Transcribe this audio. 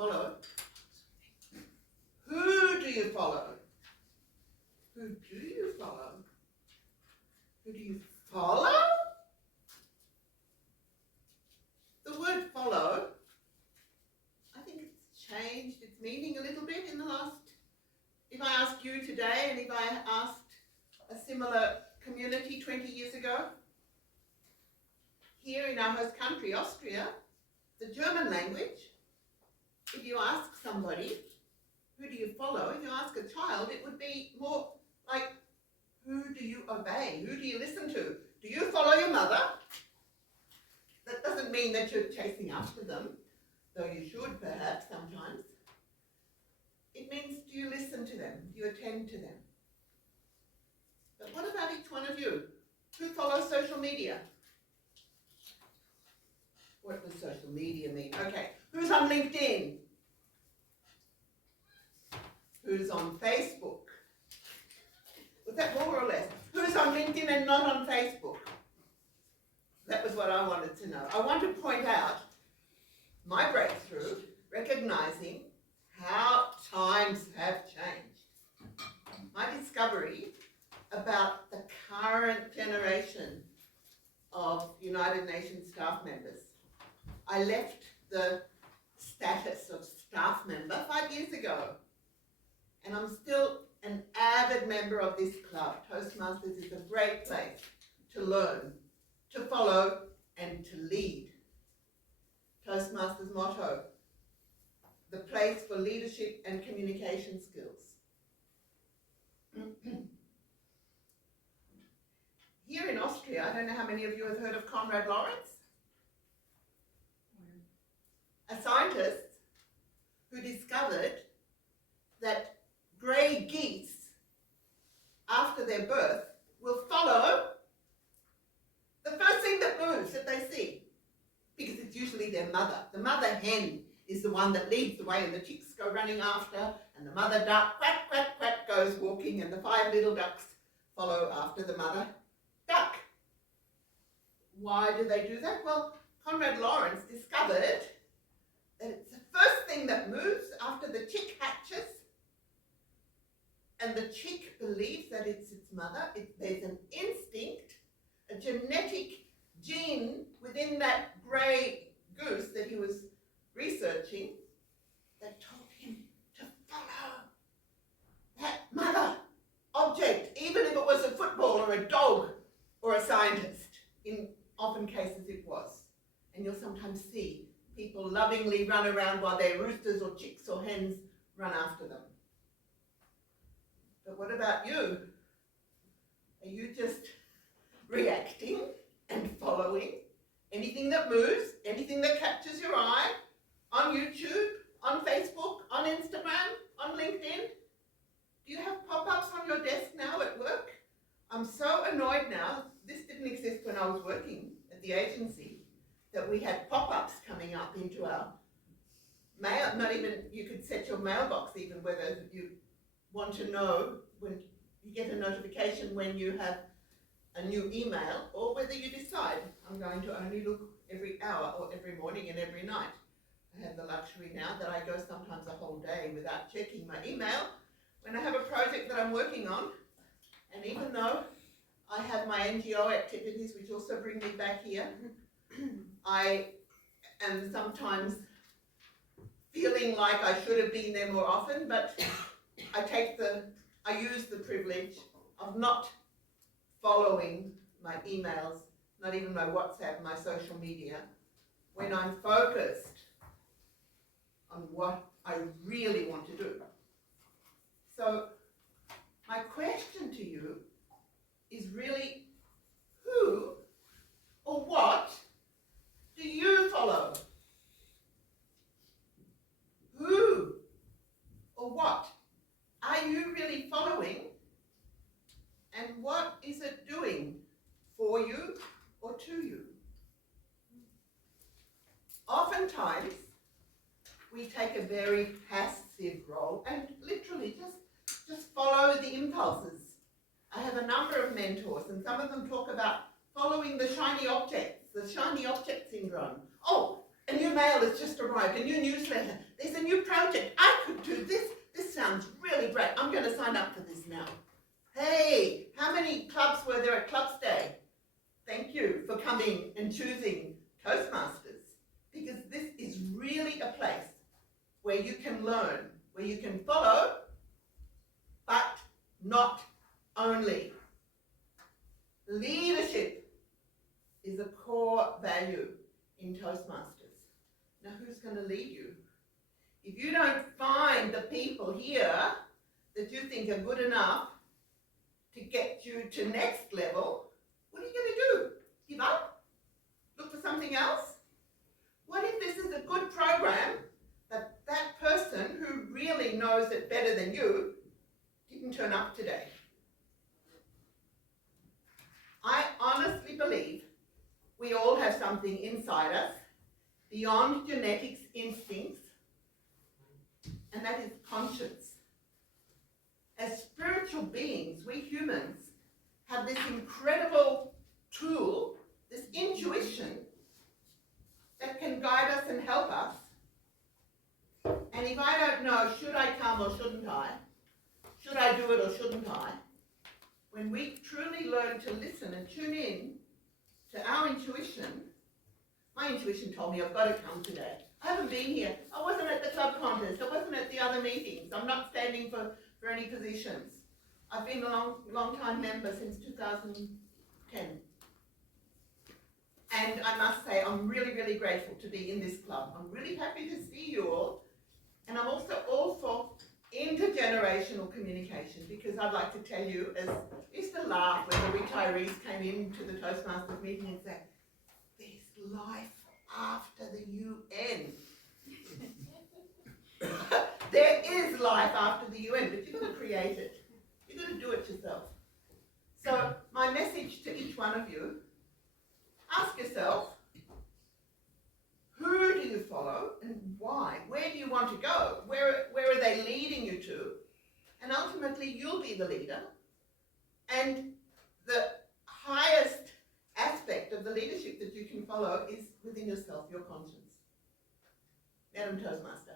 follow? Who do you follow? Who do you follow? Who do you follow? The word follow, I think it's changed its meaning a little bit in the last, if I ask you today and if I asked a similar community 20 years ago, here in our host country, Austria, the German language, if you ask somebody, who do you follow? If you ask a child, it would be more like, who do you obey? Who do you listen to? Do you follow your mother? That doesn't mean that you're chasing after them, though you should perhaps sometimes. It means, do you listen to them? Do you attend to them? But what about each one of you? Who follows social media? What does social media mean? Okay, who's on LinkedIn? Who's on Facebook? Was that more or less? Who's on LinkedIn and not on Facebook? That was what I wanted to know. I want to point out my breakthrough, recognizing how times have changed. My discovery about the current generation of United Nations staff members. I left the status of staff member 5 years ago, and I'm still an avid member of this club. Toastmasters is a great place to learn, to follow, and to lead. Toastmasters motto, the place for leadership and communication skills. Here in Austria, I don't know how many of you have heard of Konrad Lorenz, a scientist who discovered that grey geese, after their birth, will follow the first thing that moves that they see, because it's usually their mother. The mother hen is the one that leads the way, and the chicks go running after, and the mother duck, quack, quack, quack, goes walking, and the 5 little ducks follow after the mother duck. Why do they do that? Well, Konrad Lorenz discovered that it's the first thing that moves after the chick hatches, and the chick believes that it's its mother. There's an instinct, a genetic gene within that grey goose that he was researching that told him to follow that mother object, even if it was a football or a dog or a scientist. In often cases it was. And you'll sometimes see people lovingly run around while their roosters or chicks or hens run after them. But what about you? Are you just reacting and following anything that moves, anything that catches your eye, on YouTube, on Facebook, on Instagram, on LinkedIn? Do you have pop-ups on your desk now at work? I'm so annoyed now. This didn't exist when I was working at the agency, that we had pop-ups coming up into our mail. Not even, you could set your mailbox even whether you want to know when you get a notification when you have a new email, or whether you decide, I'm going to only look every hour or every morning and every night. I have the luxury now that I go sometimes a whole day without checking my email when I have a project that I'm working on. And even though I have my NGO activities, which also bring me back here, I am sometimes feeling like I should have been there more often, but I use the privilege of not following my emails, not even my WhatsApp, my social media, when I'm focused on what I really want to do. So my question to you is really, who or what do you follow? Who or what are you really following, and what is it doing for you or to you? Oftentimes, we take a very passive role and literally just follow the impulses. I have a number of mentors, and some of them talk about following the shiny object syndrome. Oh, a new new mail has just arrived, a new newsletter. There's a new project. I could do this. This sounds really great. I'm going to sign up for this now. Hey, how many clubs were there at Clubs Day? Thank you for coming and choosing Toastmasters, because this is really a place where you can learn, where you can follow, but not only. Leadership is a core value in Toastmasters. Now, who's going to lead you? If you don't find the people here that you think are good enough to get you to next level, what are you going to do? Give up? Look for something else? What if this is a good program, but that person who really knows it better than you didn't turn up today? I honestly believe we all have something inside us beyond genetics, instincts, and that is conscience. As spiritual beings, we humans have this incredible tool, this intuition that can guide us and help us. And if I don't know, should I come or shouldn't I? Should I do it or shouldn't I? When we truly learn to listen and tune in to our intuition, my intuition told me I've got to come today. I haven't been here. I wasn't at the club contest. I wasn't at the other meetings. I'm not standing for any positions. I've been a long time member since 2010. And I must say, I'm really, really grateful to be in this club. I'm really happy to see you all. And I'm also all for intergenerational communication, because I'd like to tell you, as I used to laugh when the retirees came into the Toastmasters meeting and say, there's life after the UN. There is life after the UN, but you've got to create it. You've got to do it yourself. So my message to each one of you, ask yourself, who do you follow and why? Where do you want to go? Where are they leading you to? And ultimately, you'll be the leader. And the highest aspect of the leadership that you can follow is within yourself, your conscience. Madam Toastmaster.